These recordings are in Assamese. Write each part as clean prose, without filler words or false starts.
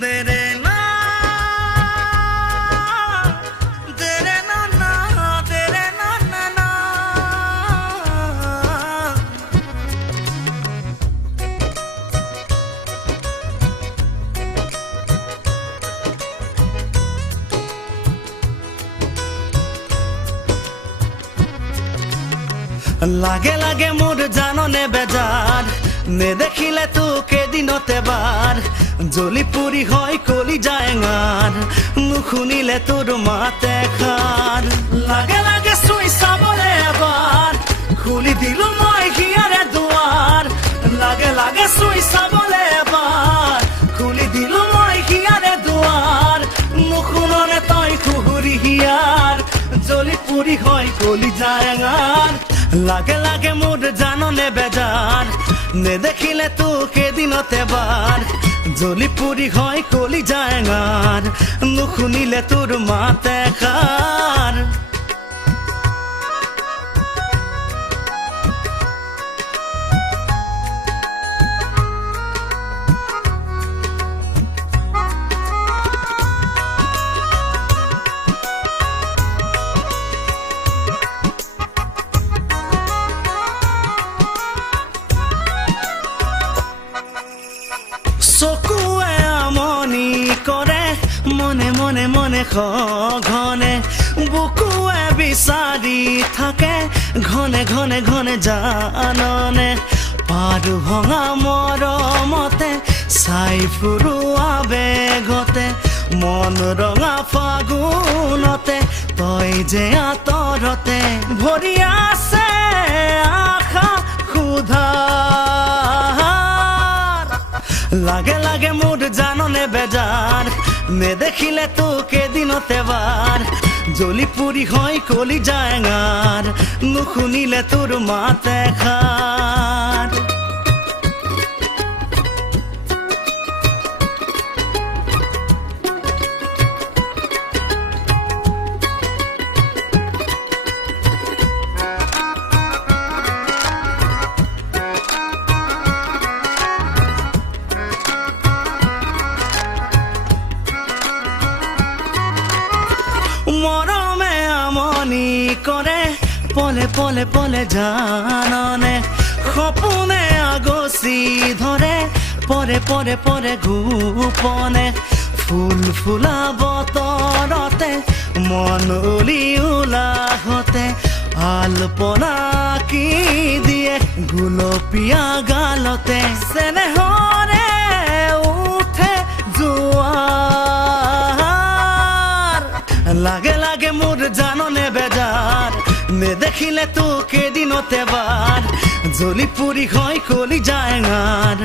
দেরে না দেরে না না দেরে না না না লাগে লাগে মোর জাননে বেজার নে দেখিলে তোকে দিনতে বার জ্বলি পুরি হয় কলি যায়ঙার নুশুনিলে তোর মাতে খার লাগে লাগে চুই চাবলে এবাৰ খুলি দিলো মই হিয়াৰে দুৱাৰ লাগে লাগে চুই চাবলে এবাৰ খুলি দিলো মই হিয়াৰে দুৱাৰ নুশুননে তই খুহুৰি হিয়াৰ জ্বলি পুরি হয় কলি যায়ঙার লাগে লাগে মোর জাননে বেজার নে দেখিলে তোকে দিনতে বার জ্বলি পুরি হয় কলি যায়ঙার নুশুনিলে তোর মাতে খার চকুৱে আমনি কৰে মনে মনে মনে ঘনে বুকুৱে বিচাৰি থাকে ঘনে ঘনে ঘনে জাননে পাৰু ভঙা মৰমতে চাই ফুৰোৱা বেগতে মন ৰঙা ফাগুনতে তই যে আঁতৰতে ভৰি আছে আশা ক্ষুধা লাগে লাগে মোর জাননে বেজার নে দেখিলে তোকে দিনতে বার জ্বলি পুরি হয় কলি যায়ঙার নুশুনিলে তোর মাতে খার মরমে আমনি করে পলে পলে পলে জাননে সপোনে আগচি ধরে পরে পরে পরে গোপনে ফুল ফুলা বতৰতে মন উলি উলাহতে আলপনা কি দিয়ে গুলপীয়া গালতে চেনেহৰে উঠে জোৱাৰ লাগে লাগে মোর জাননে বেজার নে দেখিলে তোকে দিনতে বার জ্বলি পুরি হয় কলি যায়ঙার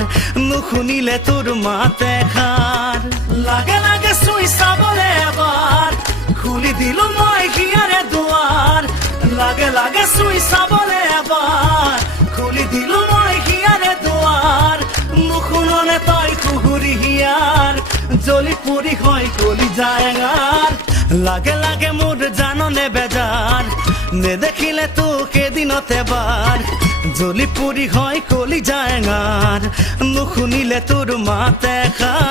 নুশুনিলে তোর মাতে খার লাগে লাগে চুই চাবলে এবাৰ খুলি দিলো মই হিয়াৰে দুৱাৰ লাগে লাগে চুই চাবলে এবাৰ খুলি দিলো মই হিয়াৰে দুৱাৰ নুশুননে তই খুহুৰি হিয়াৰ জ্বলি পুরি হয় কলি যায়ঙার লাগে লাগে মোর জাননে বেজার নে দেখিলে তোকে দিনতে বার জ্বলি পুরি হয় কলি যায়ঙার নুশুনিলে তোর মাতে খার